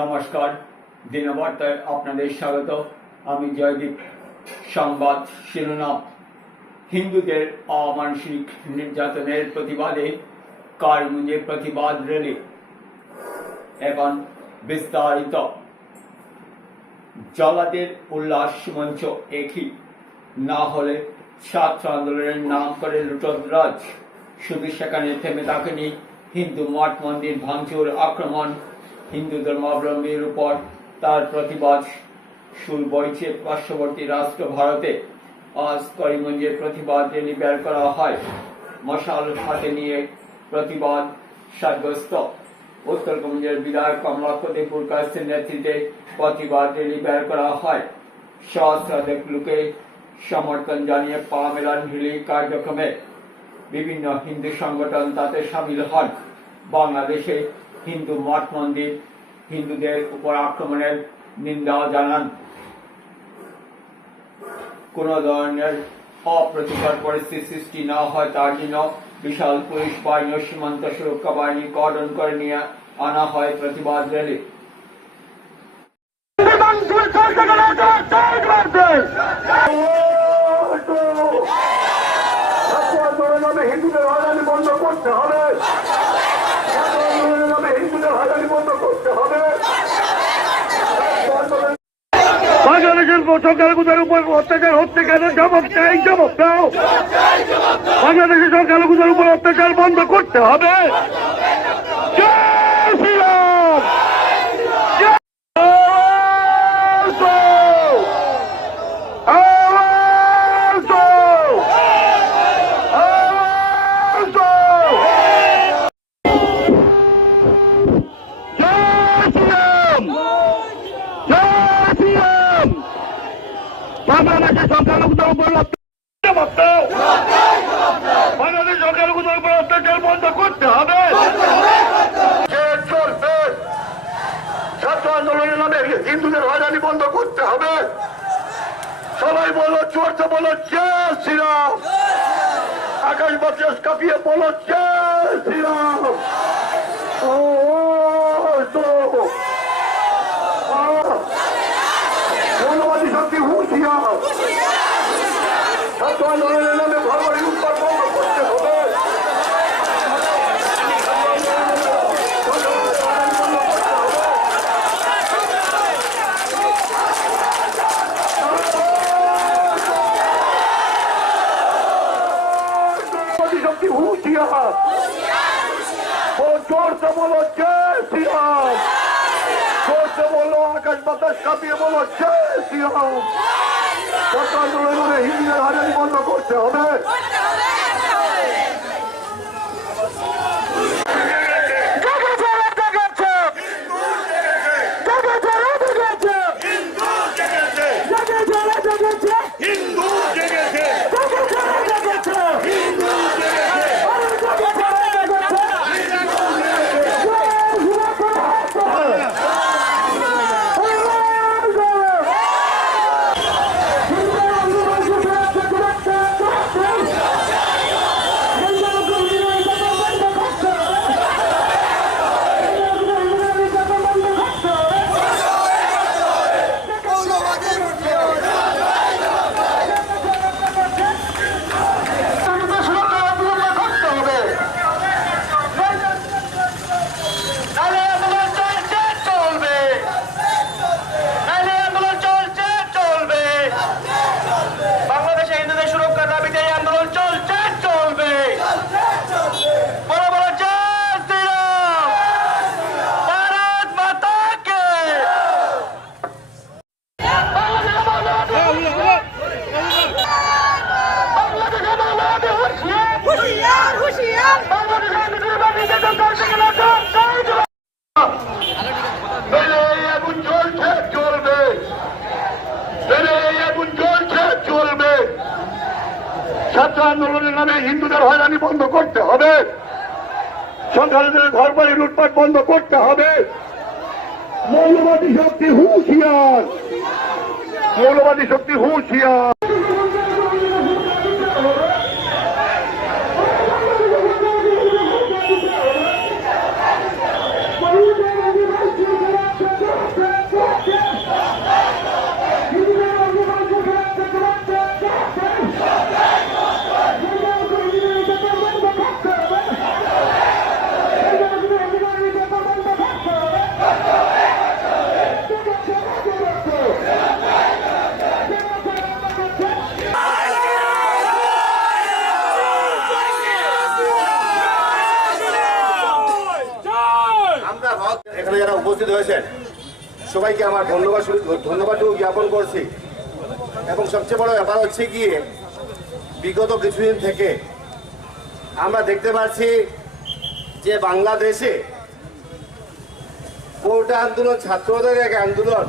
নমস্কার, দিনবার্তায় আপনাদের স্বাগত। আমি জয়দীপ। সংবাদ শিরোনাম: হিন্দুদের অমানসিক নির্যাতনের প্রতিবাদে কারমুঞ্জে প্রতিবাদ র্যালি। এখন বিস্তারিত। জল্লাদের উল্লাস মঞ্চ একই না হলে ছাত্র আন্দোলনের নাম করে লুটোদ্রাজ। শুধু সেখানে থেমে থাকেনি হিন্দু মঠ মন্দির ভাঙচুর, আক্রমণ। হিন্দু ধর্মাবলম্বীর উপর তার প্রতিবাদ সুর বইছে পার্শ্ববর্তী রাষ্ট্র ভারতে। আজ করিমগঞ্জে প্রতিবাদ র্যালি বের করা হয়। মশাল হাতে নিয়ে প্রতিবাদ সাব্যস্ত। উত্তরবঙ্গের বিধায়ক কমলাপতি পুরকাস্তের নেতৃত্বে প্রতিবাদ র্যালি বের করা হয়। সহস্রাধিক লোকে সমর্থন জানিয়ে পা মেলান র্যালি কার্যক্রমে। বিভিন্ন হিন্দু সংগঠন তাতে সামিল হন। বাংলাদেশে হিন্দু মঠ মন্দির হিন্দুদের উপর আক্রমণের নিন্দা জানান। কোন ধরনের অপ্রতিকার পরিস্থিতি সৃষ্টি না হয় তার জন্য বিশাল পুলিশ বাহিনী ও সীমান্ত সুরক্ষা বাহিনী কর্ডন করে নিয়ে আনা হয় প্রতিবাদ র্যালি। হিন্দুদের হয়রানি বন্ধ করতে হবে। হিন্দুদের হয়রানি বন্ধ করতে হবে। বাংলাদেশের সংখ্যালঘুদের উপর অত্যাচার হচ্ছে কেন? জবাব চাই, জবাব দাও। বাংলাদেশের সংখ্যালঘুদের উপর অত্যাচার বন্ধ করতে হবে। জয় শ্রীরাম। বাংলাদেশের সংখ্যালঘুদের উপর বাংলাদেশ সংখ্যালঘুদের উপর অত্যাচার বন্ধ করতে হবে। ছাত্র আন্দোলনের নামে হিন্দুদের হয়রানি বন্ধ করতে হবে। সবাই বলো, চর্চা বলো, জয় শ্রীরাম। আকাশ বাতাস কাঁপিয়ে বলো, জয় শ্রীরাম। মৌলবাদী শক্তি হুঁশিয়ার। ছাত্র আন্দোলনের নামে ঘরবাড়ি উৎপাদ বন্ধ করতে হবে। শক্তি হুঁশিয়ার। জোরসে বলো, জয় শ্রীরাম। জোরসে বলো, আকাশ বাতাস কাঁপিয়ে বলো, জয় শ্রীরাম। ছাত্র আন্দোলনে হিন্দুদের হয়রানি বন্ধ করতে হবে। ছাত্র আন্দোলনের নামে হিন্দুদের হয়রানি বন্ধ করতে হবে। সংখ্যালঘুদের ঘর বাড়ি লুটপাট বন্ধ করতে হবে। মৌলবাদী শক্তি হুঁশিয়ার। মৌলবাদী শক্তি হুঁশিয়ার। হয়েছেন সবাইকে আমার ধন্যবাদটুকু জ্ঞাপন করছি। এবং সবচেয়ে বড় ব্যাপার হচ্ছে গিয়ে বিগত কিছুদিন থেকে আমরা দেখতে পাচ্ছি যে বাংলাদেশে কোটা আন্দোলন, ছাত্রদের এক আন্দোলন,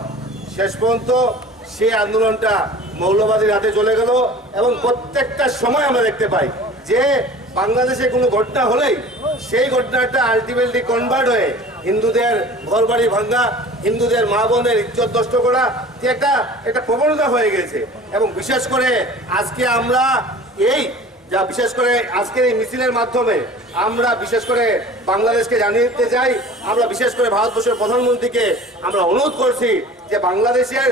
শেষ পর্যন্ত সেই আন্দোলনটা মৌলবাদীর হাতে চলে গেল। এবং প্রত্যেকটা সময় আমরা দেখতে পাই যে বাংলাদেশে কোনো ঘটনা হলেই সেই ঘটনাটা আলটিমেটলি কনভার্ট হয়ে হিন্দুদের ঘর বাড়ি ভাঙা, হিন্দুদের মা বোনের ইজ্জত নষ্ট করা যে একটা প্রবণতা হয়ে গেছে। এবং বিশেষ করে আজকে আমরা বিশেষ করে আজকের এই মিছিলের মাধ্যমে আমরা বিশেষ করে বাংলাদেশকে জানিয়ে দিতে চাই, আমরা বিশেষ করে ভারতবর্ষের প্রধানমন্ত্রীকে আমরা অনুরোধ করছি যে বাংলাদেশের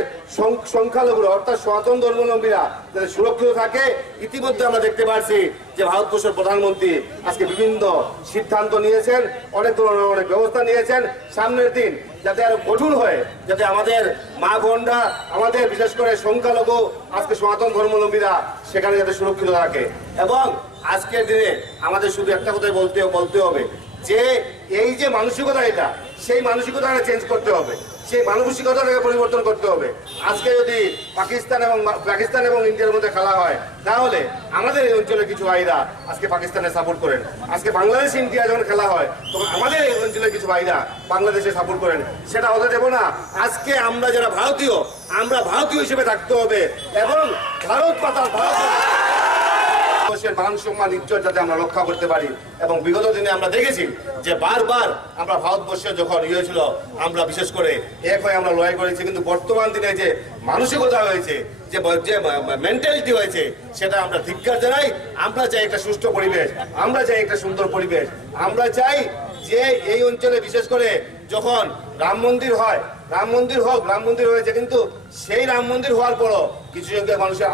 সংখ্যালঘু অর্থাৎ সনাতন ধর্মাবলম্বীরা যাতে সুরক্ষিত থাকে। ইতিমধ্যে আমরা দেখতে পাচ্ছি যে ভারতবর্ষের প্রধানমন্ত্রী আজকে বিভিন্ন সিদ্ধান্ত নিয়েছেন, অনেক ধরনের অনেক ব্যবস্থা নিয়েছেন। সামনের দিন যাতে আরো কঠোর হয়ে যাতে আমাদের মা বোনরা, আমাদের বিশেষ করে সংখ্যালঘু আজকে সনাতন ধর্মাবলম্বীরা সেখানে যাতে সুরক্ষিত থাকে। এবং আজকের দিনে আমাদের শুধু একটা কথাই বলতে হবে যে এই যে মানসিকতা, সেই মানসিকতাটা চেঞ্জ করতে হবে, সেই মানসিকতাটাকে পরিবর্তন করতে হবে। আজকে যদি পাকিস্তান এবং ইন্ডিয়ার মধ্যে খেলা হয়, তাহলে আমাদের এই অঞ্চলের কিছু ভাইরা আজকে পাকিস্তানে সাপোর্ট করেন। আজকে বাংলাদেশ ইন্ডিয়া যখন খেলা হয় তখন আমাদের এই অঞ্চলের কিছু ভাইরা বাংলাদেশে সাপোর্ট করেন। সেটা হতে দেব না। আজকে আমরা যারা ভারতীয়, আমরা ভারতীয় হিসেবে থাকতে হবে এবং ভারত মান সম্মান ইজ্জত যাতে আমরা রক্ষা করতে পারি। এবং বিগত দিনে আমরা দেখেছি যে বারবার আমরা ভারতবর্ষে যখন হয়েছিল আমরা বিশেষ করে এক হয়ে আমরা লড়াই করেছি, কিন্তু বর্তমান দিনে যে মানসিকতা হয়েছে, যে মেন্টালিটি হয়েছে, সেটা আমরা ধিক্কার জানাই। আমরা চাই একটা সুষ্ঠু পরিবেশ, আমরা চাই একটা সুন্দর পরিবেশ। আমরা চাই যে এই অঞ্চলে বিশেষ করে যখন রাম মন্দির হয়, রাম মন্দির হয়েছে, কিন্তু সেই রাম মন্দির হওয়ার পরও কিছু সংখ্যক মানুষের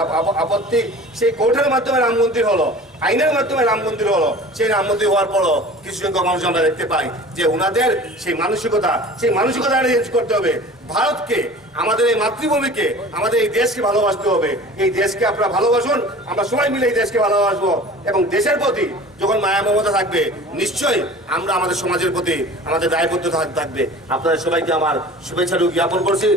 আপত্তি, সেই কোর্টের মাধ্যমে রাম মন্দির হলো, আইনের মাধ্যমে রাম মন্দির হলো, সেই রাম মন্দির হওয়ার পরও কিছু সংখ্যক মানুষ আমরা দেখতে পাই যে ওনাদের সেই মানসিকতা চেঞ্জ করতে হবে। ভারতকে, আমাদের এই মাতৃভূমিকে, আমাদের এই দেশকে ভালোবাসতে হবে। এই দেশকে আপনারা ভালোবাসুন, আমরা সবাই মিলে এই দেশকে ভালোবাসবো। এবং দেশের প্রতি যখন মায়া মমতা থাকবে, নিশ্চয়ই আমরা আমাদের সমাজের প্রতি আমাদের দায়বদ্ধতা থাকবে। আপনাদের সবাইকে আমার শুভেচ্ছা জ্ঞাপন করছি।